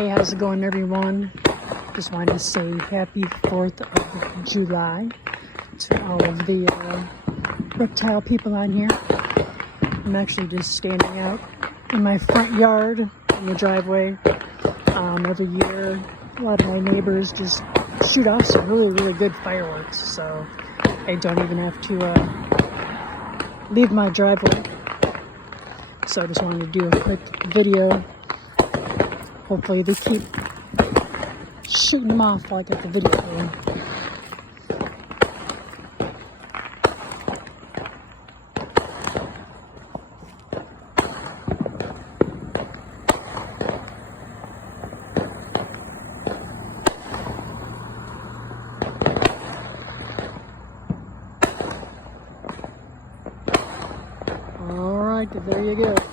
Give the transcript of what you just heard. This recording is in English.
Hey, how's it going, everyone? Just wanted to say happy 4th of July to all of the reptile people on here. I'm actually just standing out in my front yard in the driveway. Every year, a lot of my neighbors just shoot off some really good fireworks, so I don't even have to leave my driveway. So I just wanted to do a quick video. Hopefully they keep shooting them off while I get the video going. All right, there you go.